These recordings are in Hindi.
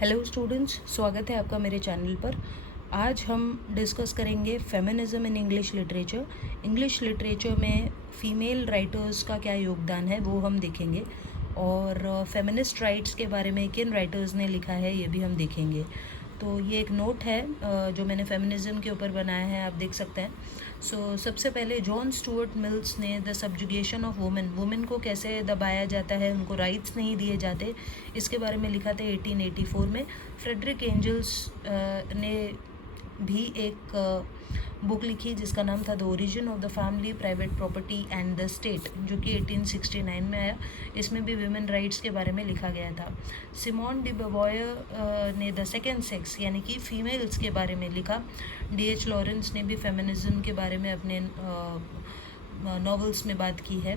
हेलो स्टूडेंट्स, स्वागत है आपका मेरे चैनल पर। आज हम डिस्कस करेंगे feminism in English literature. English literature में फ़ीमेल राइटर्स का क्या योगदान है वो हम देखेंगे, और फेमिनिस्ट राइट्स के बारे में किन राइटर्स ने लिखा है ये भी हम देखेंगे। तो ये एक नोट है जो मैंने फेमिनिज़म के ऊपर बनाया है, आप देख सकते हैं। सबसे पहले जॉन स्टुअर्ट मिल्स ने द सब्जुगेशन ऑफ वुमेन को कैसे दबाया जाता है, उनको राइट्स नहीं दिए जाते, इसके बारे में लिखा था 1884 में। फ्रेडरिक एंजल्स ने भी एक बुक लिखी जिसका नाम था the origin of the family, private property and the state, जो कि 1869 में आया। इसमें भी वुमेन राइट्स के बारे में लिखा गया था। सिमोन डी बोवायर ने द सेकेंड सेक्स यानी कि फ़ीमेल्स के बारे में लिखा। D.H. लॉरेंस ने भी फेमिनिज़म के बारे में अपने नॉवेल्स में बात की है।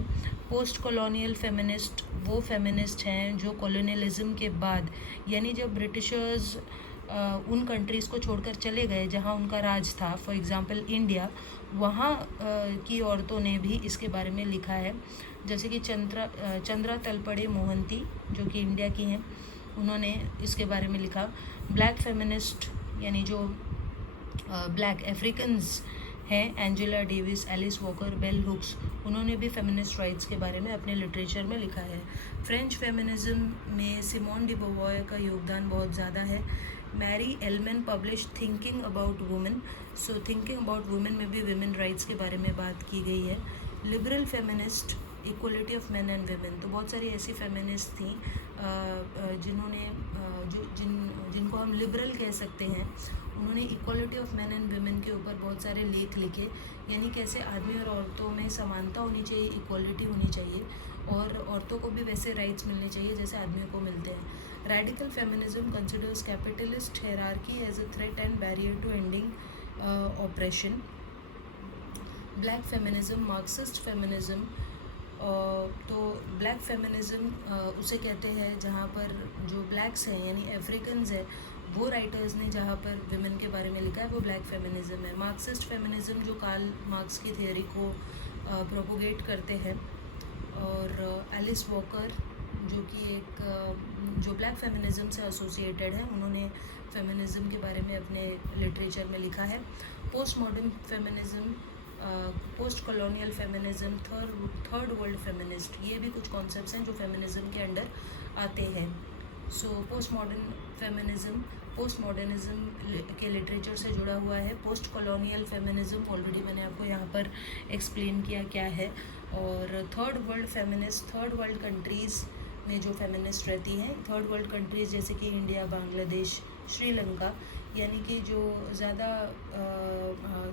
पोस्ट कॉलोनियल फेमिनिस्ट वो फेमिनिस्ट हैं जो कॉलोनियलिज्म के बाद, यानी जब ब्रिटिशर्स उन कंट्रीज़ को छोड़कर चले गए जहां उनका राज था, फॉर एग्ज़ाम्पल इंडिया, वहाँ की औरतों ने भी इसके बारे में लिखा है। जैसे कि चंद्रा तलपड़े मोहंती जो कि इंडिया की हैं, उन्होंने इसके बारे में लिखा। ब्लैक फेमिनिस्ट यानी जो ब्लैक अफ्रीकन्स हैं, Angela Davis, Alice Walker, Bell Hooks, उन्होंने भी फेमिनिस्ट राइट्स के बारे में अपने लिटरेचर में लिखा है। फ्रेंच फेमिनिज़म में सिमोन डी बोवायर का योगदान बहुत ज़्यादा है। Mary Ellmann publish thinking about women. Thinking about women में भी वुमेन राइट्स के बारे में बात की गई है। Liberal feminist, equality of man and women, तो बहुत सारी ऐसी फेमिनिस्ट थी जिन्होंने जिनको हम लिबरल कह सकते हैं। उन्होंने equality of man and women के ऊपर बहुत सारे लेख लिखे, यानी कैसे आदमी और औरतों में समानता होनी चाहिए, इक्वलिटी होनी चाहिए, और औरतों को भी वैसे राइट्स मिलने चाहिए जैसे आदमियों को मिलते हैं। Radical feminism considers capitalist hierarchy as a threat and barrier to ending operation. Black feminism, Marxist feminism, तो ब्लैक फेमिनिज्म उसे कहते हैं जहाँ पर जो ब्लैक्स हैं यानी अफ्रीकन्स हैं, वो राइटर्स ने जहाँ पर विमेन के बारे में लिखा है वो ब्लैक फेमिनिज्म है। मार्क्सिस्ट फेमिनिज्म जो कार्ल मार्क्स की थियोरी को प्रोपोगेट करते हैं, और एलिस वॉकर जो कि एक जो ब्लैक फेमिनिज्म से एसोसिएटेड है, उन्होंने फेमिनिज्म के बारे में अपने लिटरेचर में लिखा है। Post modern feminism, post colonial feminism, third world feminist, ये भी कुछ कॉन्सेप्ट्स हैं जो फेमिनिज्म के अंडर आते हैं। Post modern feminism post modernism के लिटरेचर से जुड़ा हुआ है। पोस्ट कॉलोनियल फेमिनिज्म ऑलरेडी मैंने आपको यहाँ पर एक्सप्लेन किया क्या है। और third world feminist, third world countries में जो फेमिनिस्ट रहती हैं, थर्ड वर्ल्ड कंट्रीज़ जैसे कि इंडिया, बांग्लादेश, श्रीलंका, यानी कि जो ज़्यादा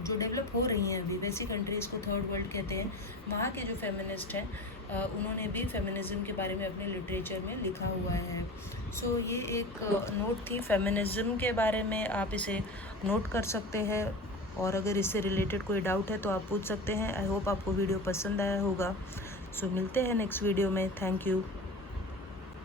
जो डेवलप हो रही हैं अभी, वैसी कंट्रीज़ को थर्ड वर्ल्ड कहते हैं। वहाँ के जो फेमिनिस्ट हैं उन्होंने भी फेमिनिज़म के बारे में अपने लिटरेचर में लिखा हुआ है। ये एक नोट थी फेमिनिज़म के बारे में, आप इसे नोट कर सकते हैं, और अगर इससे रिलेटेड कोई डाउट है तो आप पूछ सकते हैं। आई होप आपको वीडियो पसंद आया होगा। मिलते हैं नेक्स्ट वीडियो में। Thank you.